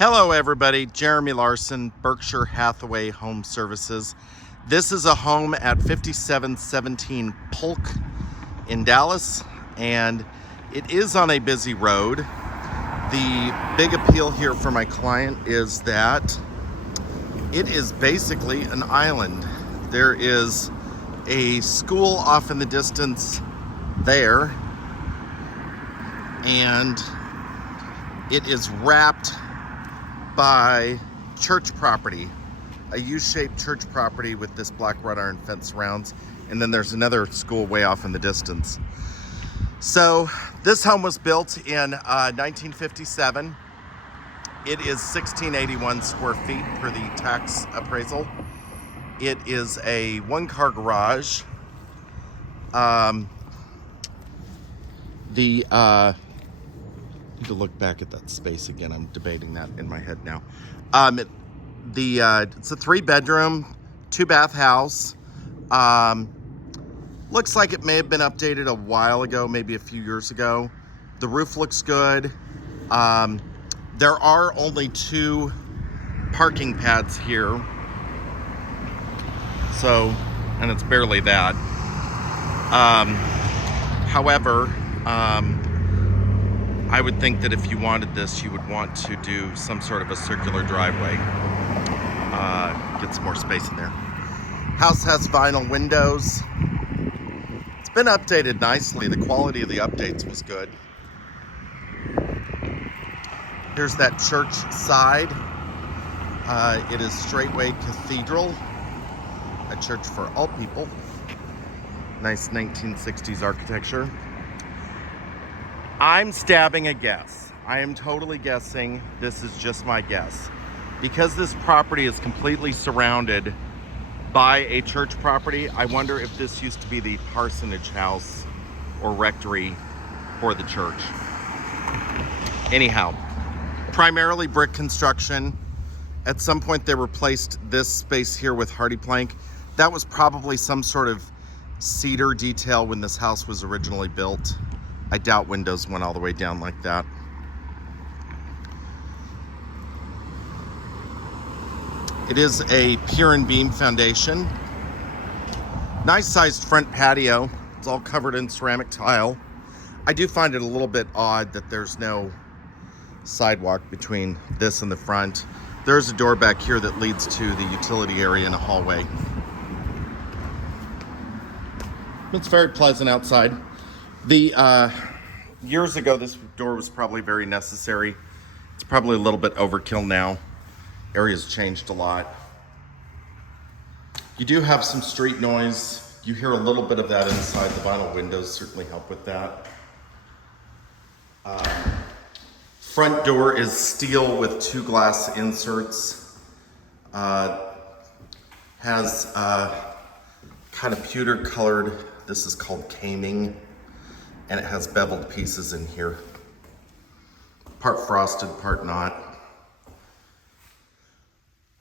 Hello everybody, Jeremy Larson, Berkshire Hathaway Home Services. This is a home at 5717 Polk in Dallas, and it is on a busy road. The big appeal here for my client is that it is basically an island. There is a school off in the distance there, and it is wrapped by church property, a U-shaped church property with this black wrought iron fence surrounds, and then there's another school way off in the distance. So this home was built in 1957. It is 1,681 square feet per the tax appraisal. It is a one-car garage. Need to look back at that space again. I'm debating that in my head now. It's a 3-bedroom, 2-bath house. Looks like it may have been updated a while ago, maybe a few years ago. The roof looks good. There are only 2 parking pads here. So, and it's barely that. However, I would think that if you wanted this, you would want to do some sort of a circular driveway. Get some more space in there. House has vinyl windows. It's been updated nicely. The quality of the updates was good. Here's that church side. It is Straightway Cathedral, a church for all people. Nice 1960s architecture. I'm stabbing a guess. I am totally guessing. This is just my guess. Because this property is completely surrounded by a church property, I wonder if this used to be the parsonage house or rectory for the church. Anyhow, primarily brick construction. At some point they replaced this space here with hardy plank. That was probably some sort of cedar detail when this house was originally built. I doubt windows went all the way down like that. It is a pier and beam foundation. Nice sized front patio. It's all covered in ceramic tile. I do find it a little bit odd that there's no sidewalk between this and the front. There's a door back here that leads to the utility area and a hallway. It's very pleasant outside. Years ago, this door was probably very necessary. It's probably a little bit overkill now. Area's changed a lot. You do have some street noise. You hear a little bit of that inside. The vinyl windows certainly help with that. Front door is steel with 2 glass inserts. Has kind of pewter colored, this is called caming, and it has beveled pieces in here. Part frosted, part not.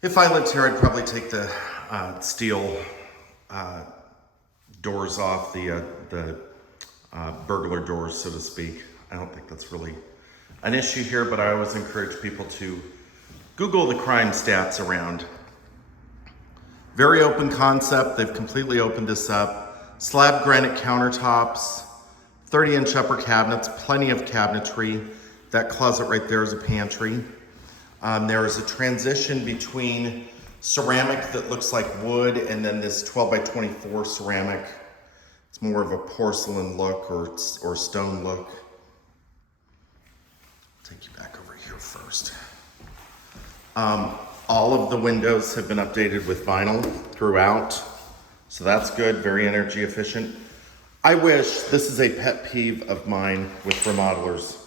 If I lived here, I'd probably take the steel doors off, the burglar doors, so to speak. I don't think that's really an issue here, but I always encourage people to Google the crime stats around. Very open concept. They've completely opened this up. Slab granite countertops, 30-inch upper cabinets, plenty of cabinetry. That closet right there is a pantry. There is a transition between ceramic that looks like wood and then this 12 by 24 ceramic. It's more of a porcelain look or stone look. I'll take you back over here first. All of the windows have been updated with vinyl throughout, so that's good, very energy efficient. I wish, this is a pet peeve of mine with remodelers.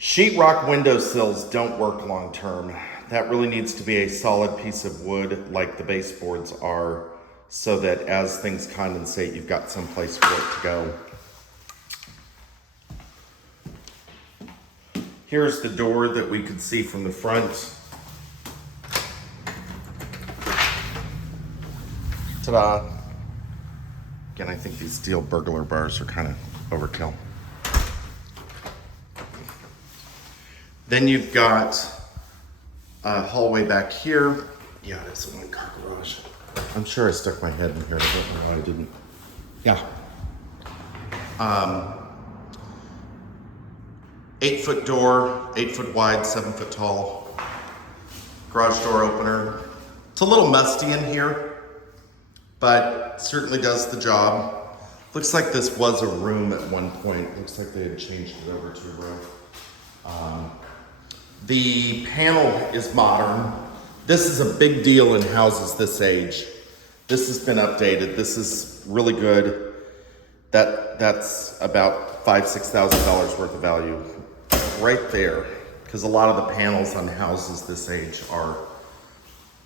Sheetrock windowsills don't work long term. That really needs to be a solid piece of wood like the baseboards are, so that as things condensate, you've got some place for it to go. Here's the door that we could see from the front. Ta-da. Again, I think these steel burglar bars are kind of overkill. Then you've got Hallway back here. Yeah, it's a one-car garage. I'm sure I stuck my head in here. I don't know why I didn't. Yeah. 8-foot door, 8 foot wide, 7 foot tall. Garage door opener. It's a little musty in here, but certainly does the job. Looks like this was a room at one point. Looks like they had changed it over to a room. The panel is modern. This is a big deal in houses this age. This has been updated. This is really good. That's about $5,000-$6,000 worth of value right there, because a lot of the panels on houses this age are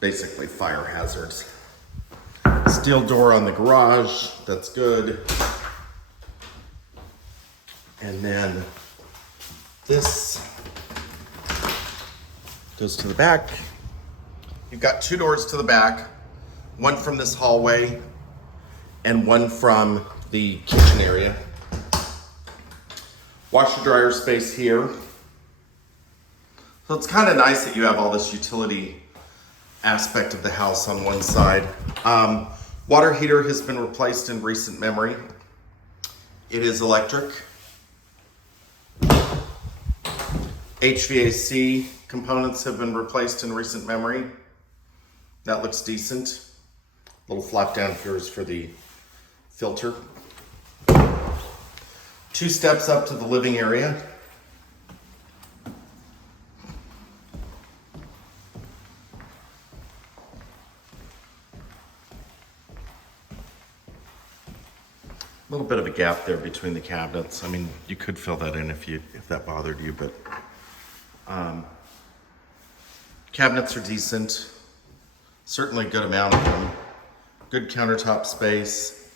basically fire hazards. Steel door on the garage, that's good. And then this goes to the back. You've got 2 doors to the back, one from this hallway and one from the kitchen area. Washer dryer space here. So it's kind of nice that you have all this utility aspect of the house on one side. Water heater has been replaced in recent memory. It is electric. HVAC components have been replaced in recent memory. That looks decent. Little flap down here is for the filter. 2 steps up to the living area. A little bit of a gap there between the cabinets. I mean, you could fill that in if that bothered you, but cabinets are decent. Certainly a good amount of them. Good countertop space.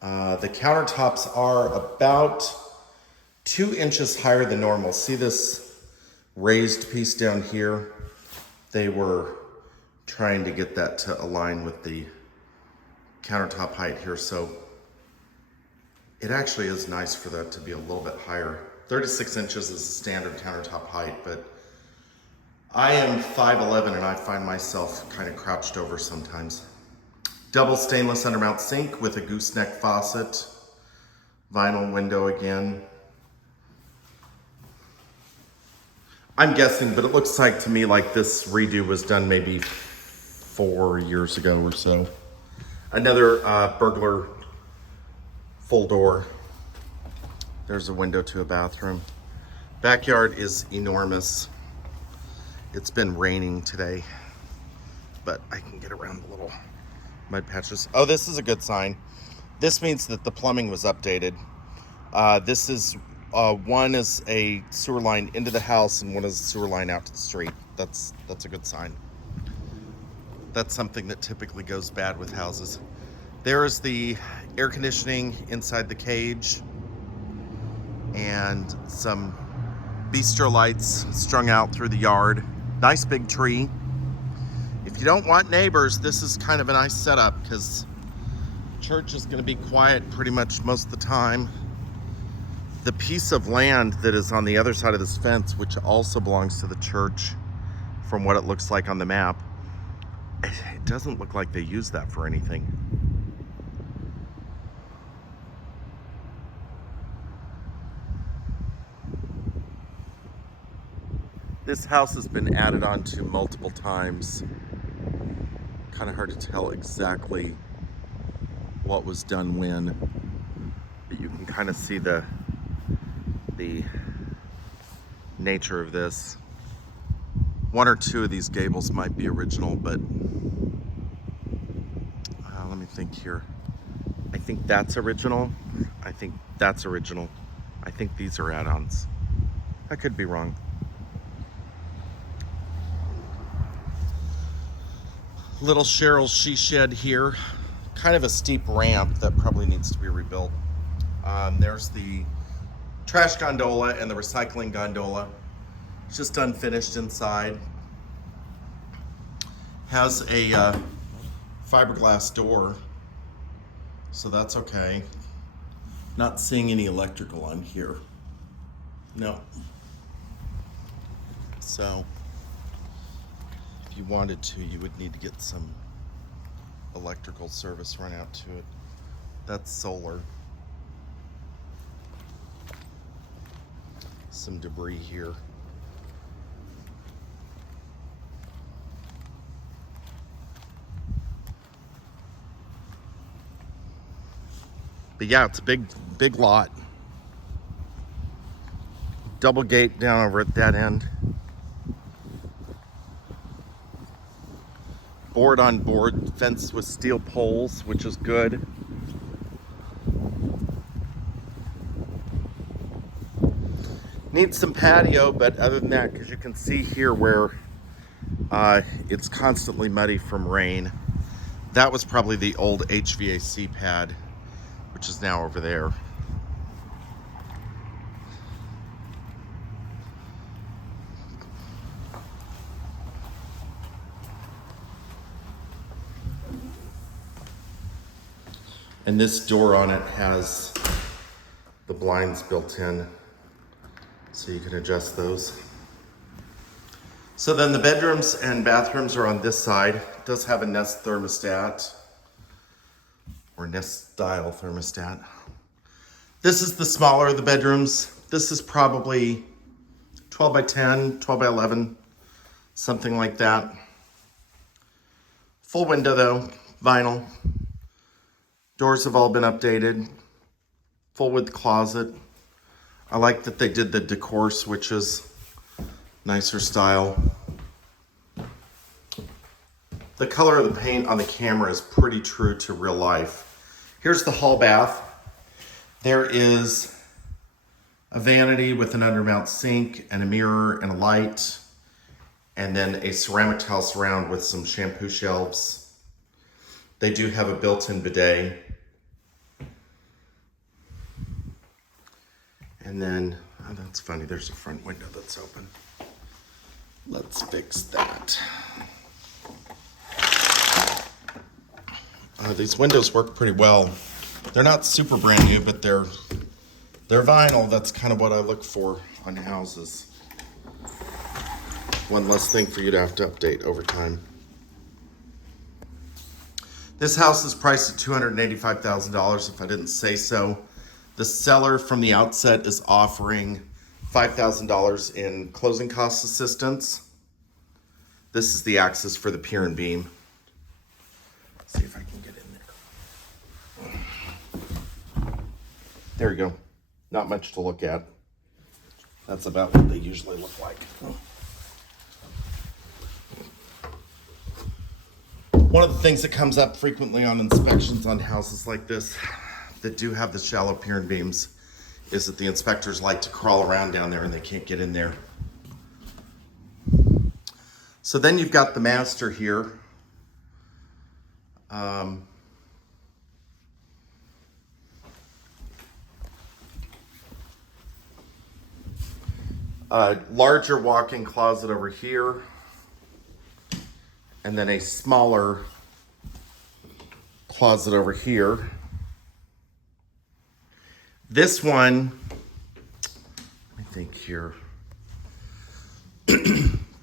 The countertops are about 2 inches higher than normal. See this raised piece down here? They were trying to get that to align with the countertop height here, so it actually is nice for that to be a little bit higher. 36 inches is the standard countertop height, but I am 5'11" and I find myself kind of crouched over sometimes. Double stainless undermount sink with a gooseneck faucet. Vinyl window again. I'm guessing, but it looks like to me like this redo was done maybe 4 years ago or so. Another burglar full door. There's a window to a bathroom. Backyard is enormous. It's been raining today, but I can get around the little mud patches. Oh, this is a good sign. This means that the plumbing was updated. This is, one is a sewer line into the house and one is a sewer line out to the street. That's a good sign. That's something that typically goes bad with houses. There is the air conditioning inside the cage and some bistro lights strung out through the yard. Nice big tree. If you don't want neighbors, this is kind of a nice setup because church is going to be quiet pretty much most of the time. The piece of land that is on the other side of this fence, which also belongs to the church, from what it looks like on the map, it doesn't look like they use that for anything. This house has been added on to multiple times. Kind of hard to tell exactly what was done when, but you can kind of see the nature of this. 1 or 2 of these gables might be original, but let me think here. I think that's original. I think that's original. I think these are add-ons. I could be wrong. Little Cheryl's she shed here. Kind of a steep ramp that probably needs to be rebuilt. There's the trash gondola and the recycling gondola. It's just unfinished inside. Has a fiberglass door, so that's okay. Not seeing any electrical on here. No. So if you wanted to, you would need to get some electrical service run out to it. That's solar. Some debris here. But yeah, it's a big lot. Double gate down over at that end. Board on board, fenced with steel poles, which is good. Needs some patio, but other than that, because you can see here where it's constantly muddy from rain. That was probably the old HVAC pad, which is now over there. And this door on it has the blinds built in, so you can adjust those. So then the bedrooms and bathrooms are on this side. It does have a Nest thermostat, or Nest style thermostat. This is the smaller of the bedrooms. This is probably 12 by 10, 12 by 11, something like that. Full window though, vinyl. Doors have all been updated. Full width closet. I like that they did the decor switches. Nicer style. The color of the paint on the camera is pretty true to real life. Here's the hall bath. There is a vanity with an undermount sink and a mirror and a light, and then a ceramic tile surround with some shampoo shelves. They do have a built-in bidet. And then, oh, that's funny, there's a front window that's open. Let's fix that. These windows work pretty well. They're not super brand new, but they're vinyl. That's kind of what I look for on houses. One less thing for you to have to update over time. This house is priced at $285,000, if I didn't say so. The seller from the outset is offering $5,000 in closing cost assistance. This is the access for the pier and beam. Let's see if I can get in there. There we go. Not much to look at. That's about what they usually look like. One of the things that comes up frequently on inspections on houses like this that do have the shallow pier and beams is that the inspectors like to crawl around down there and they can't get in there. So then you've got the master here. A larger walk-in closet over here, and then a smaller closet over here. This one, I think here,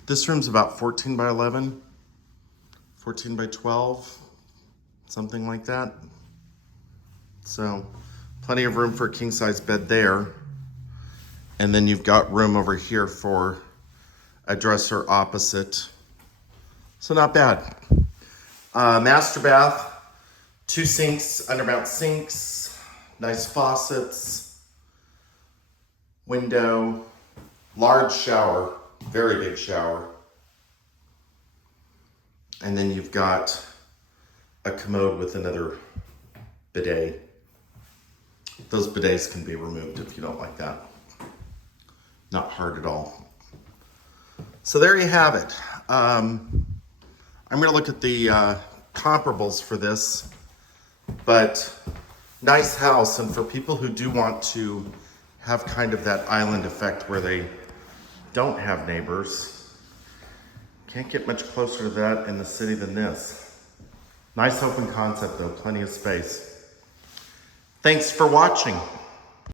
this room's about 14 by 11, 14 by 12, something like that. So plenty of room for a king-size bed there. And then you've got room over here for a dresser opposite. So not bad. Master bath, 2 sinks, undermount sinks, nice faucets, window, large shower, very big shower. And then you've got a commode with another bidet. Those bidets can be removed if you don't like that. Not hard at all. So there you have it. I'm gonna look at the comparables for this, but nice house. And for people who do want to have kind of that island effect where they don't have neighbors, can't get much closer to that in the city than this. Nice open concept though, plenty of space. Thanks for watching.